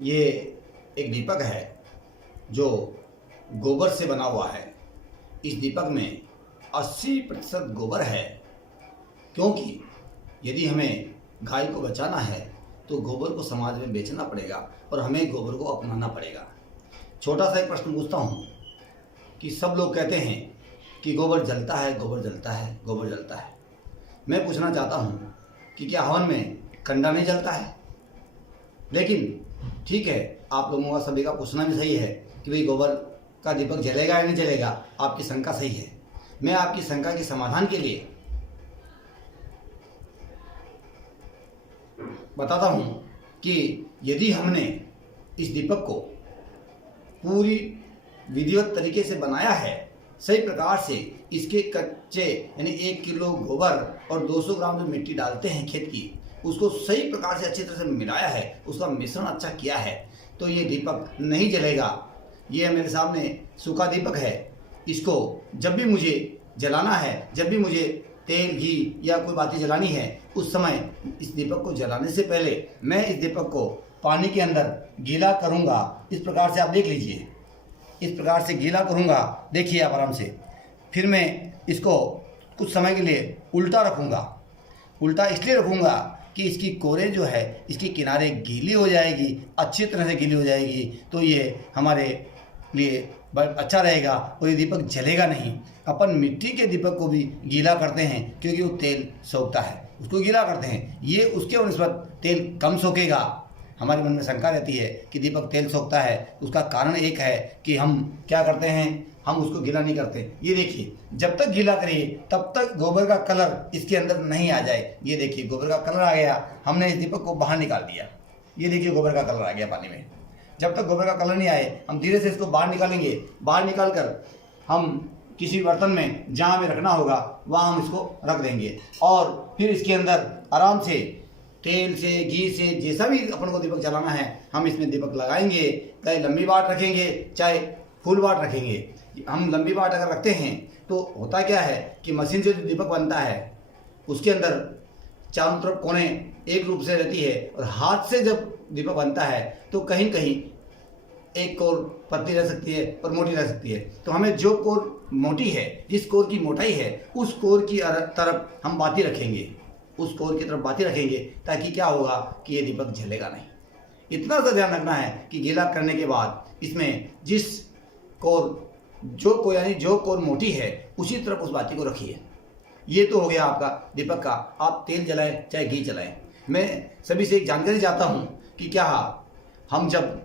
ये एक दीपक है जो गोबर से बना हुआ है। इस दीपक में 80% गोबर है, क्योंकि यदि हमें गाय को बचाना है तो गोबर को समाज में बेचना पड़ेगा और हमें गोबर को अपनाना पड़ेगा। छोटा सा एक प्रश्न पूछता हूँ कि सब लोग कहते हैं कि गोबर जलता है, गोबर जलता है, गोबर जलता है। मैं पूछना चाहता हूँ कि क्या हवन में कंडा नहीं जलता है? लेकिन ठीक है, आप लोगों का सभी का पूछना भी सही है कि भाई गोबर का दीपक जलेगा या नहीं जलेगा। आपकी शंका सही है। मैं आपकी शंका के समाधान के लिए बताता हूँ कि यदि हमने इस दीपक को पूरी विधिवत तरीके से बनाया है, सही प्रकार से इसके कच्चे यानी 1 किलो गोबर और 200 ग्राम जो मिट्टी डालते हैं खेत की, उसको सही प्रकार से अच्छी तरह से मिलाया है, उसका मिश्रण अच्छा किया है, तो ये दीपक नहीं जलेगा। ये मेरे सामने सूखा दीपक है। इसको जब भी मुझे जलाना है, जब भी मुझे तेल घी या कोई बाती जलानी है, उस समय इस दीपक को जलाने से पहले मैं इस दीपक को पानी के अंदर गीला करूँगा। इस प्रकार से आप देख लीजिए, इस प्रकार से गीला करूँगा, देखिए आप आराम से। फिर मैं इसको कुछ समय के लिए उल्टा रखूँगा। उल्टा इसलिए रखूँगा कि इसकी कोरे जो है, इसके किनारे गीली हो जाएगी, अच्छी तरह से गीली हो जाएगी, तो ये हमारे लिए अच्छा रहेगा और ये दीपक जलेगा नहीं। अपन मिट्टी के दीपक को भी गीला करते हैं क्योंकि वो तेल सोखता है, उसको गीला करते हैं। ये उसके निस्बत तेल कम सोखेगा। हमारे मन में शंका रहती है कि दीपक तेल सोखता है, उसका कारण एक है कि हम क्या करते हैं, हम उसको गीला नहीं करते। ये देखिए, जब तक गीला करिए तब तक गोबर का कलर इसके अंदर नहीं आ जाए। ये देखिए, गोबर का कलर आ गया, हमने इस दीपक को बाहर निकाल दिया। ये देखिए, गोबर का कलर आ गया पानी में। जब तक गोबर का कलर नहीं आए, हम धीरे से इसको बाहर निकालेंगे। बाहर निकाल कर हम किसी बर्तन में जहाँ हमें रखना होगा वहाँ हम इसको रख देंगे और फिर इसके अंदर आराम से तेल से, घी से, जैसा भी अपन को दीपक जलाना है, हम इसमें दीपक लगाएंगे। चाहे लंबी बाट रखेंगे, चाहे फुल बाट रखेंगे। हम लंबी बाट अगर रखते हैं तो होता क्या है कि मशीन से जो दीपक बनता है उसके अंदर चारों तरफ कोने एक रूप से रहती है, और हाथ से जब दीपक बनता है तो कहीं कहीं एक कोर पतली रह सकती है और मोटी रह सकती है। तो हमें जो कोर मोटी है, जिस कोर की मोटाई है, उस कोर की तरफ हम बाती रखेंगे, उस कोर की तरफ बाती रखेंगे, ताकि क्या होगा कि ये दीपक जलेगा नहीं। इतना सा ध्यान रखना है कि गीला करने के बाद इसमें जिस कोर जो कोर मोटी है उसी तरफ उस बाती को रखिए। ये तो हो गया आपका दीपक का। आप तेल जलाएं चाहे घी जलाएं। मैं सभी से एक जानकारी चाहता हूँ कि क्या हम जब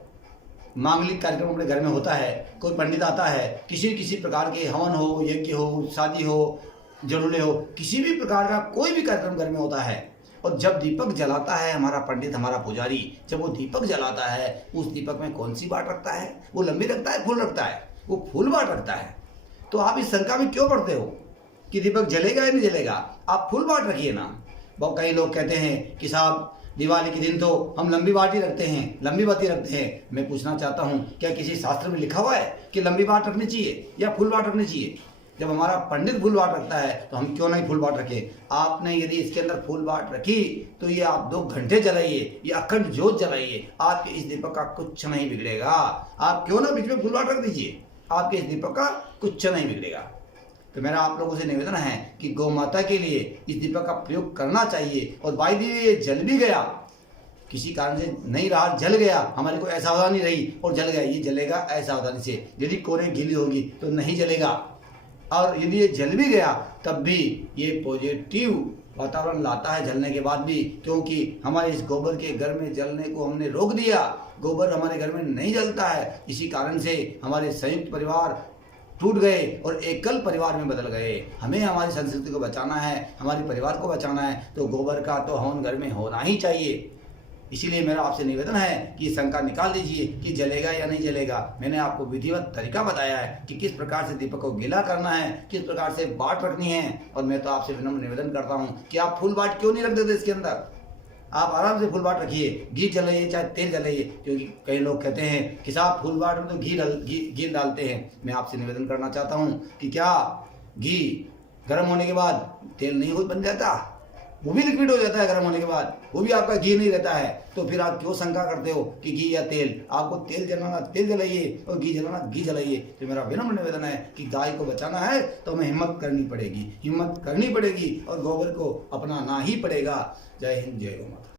मांगलिक कार्यक्रम अपने घर में होता है, कोई पंडित आता है, किसी प्रकार के हवन हो, यज्ञ हो, शादी हो, जरूरे हो, किसी भी प्रकार का कोई भी कार्यक्रम घर में होता है, और जब दीपक जलाता है हमारा पंडित, हमारा पुजारी, जब वो दीपक जलाता है, उस दीपक में कौन सी बाट रखता है? वो लंबी रखता है, फुल रखता है? वो फुल बाट रखता है। तो आप इस शंका में क्यों पड़ते हो कि दीपक जलेगा या नहीं जलेगा? आप फुल बाट रखिए ना। बहुत कई लोग कहते हैं कि साहब दिवाली के दिन तो हम लंबी बाट ही रखते हैं, लंबी बाती रखते हैं। मैं पूछना चाहता हूँ, क्या किसी शास्त्र में लिखा हुआ है कि लंबी बाट रखनी चाहिए या फुल बाट रखनी चाहिए? जब हमारा पंडित फुल बाट रखता है तो हम क्यों नहीं फुल बाट रखें? आपने यदि इसके अंदर फुल बाट रखी तो ये आप 2 घंटे जलाइए, ये अखंड ज्योत जलाइए, आपके इस दीपक का कुछ नहीं बिगड़ेगा। आप क्यों ना बीच में फुल बाट रख दीजिए, आपके इस दीपक का कुछ नहीं बिगड़ेगा। तो मेरा आप लोगों से निवेदन है कि गौ माता के लिए इस दीपक का प्रयोग करना चाहिए। और बाई दी ये जल भी गया, किसी कारण से नहीं रहा, जल गया, हमारी कोई असावधानी रही और जल गया, ये जलेगा असावधानी से। यदि कोरे गीली होगी तो नहीं जलेगा, और यदि ये जल भी गया तब भी ये पॉजिटिव वातावरण लाता है जलने के बाद भी, क्योंकि हमारे इस गोबर के घर में जलने को हमने रोक दिया। गोबर हमारे घर में नहीं जलता है, इसी कारण से हमारे संयुक्त परिवार टूट गए और एकल परिवार में बदल गए। हमें हमारी संस्कृति को बचाना है, हमारे परिवार को बचाना है, तो गोबर का तो हवन घर में होना ही चाहिए। इसीलिए मेरा आपसे निवेदन है कि शंका निकाल दीजिए कि जलेगा या नहीं जलेगा। मैंने आपको विधिवत तरीका बताया है कि किस प्रकार से दीपक को गीला करना है, किस प्रकार से बाट रखनी है। और मैं तो आपसे विनम्र निवेदन करता हूँ कि आप फुल बाट क्यों नहीं रख देते इसके अंदर? आप आराम से फुल बाट रखिए, घी जलाइए चाहे तेल जलाइए, क्योंकि कई लोग कहते हैं कि साहब फुल बाट में तो घी डालते हैं। मैं आपसे निवेदन करना चाहता हूँ कि क्या घी गर्म होने के बाद तेल नहीं बन जाता? वो भी लिक्विड हो जाता है गर्म होने के बाद, वो भी आपका घी नहीं रहता है। तो फिर आप क्यों शंका करते हो कि घी या तेल? आपको तेल जलाना तेल जलाइए और घी जलाना घी जलाइए। तो मेरा विनम्र निवेदन है कि गाय को बचाना है तो हमें हिम्मत करनी पड़ेगी और गोबर को अपनाना ही पड़ेगा। जय हिंद, जय गौ माता।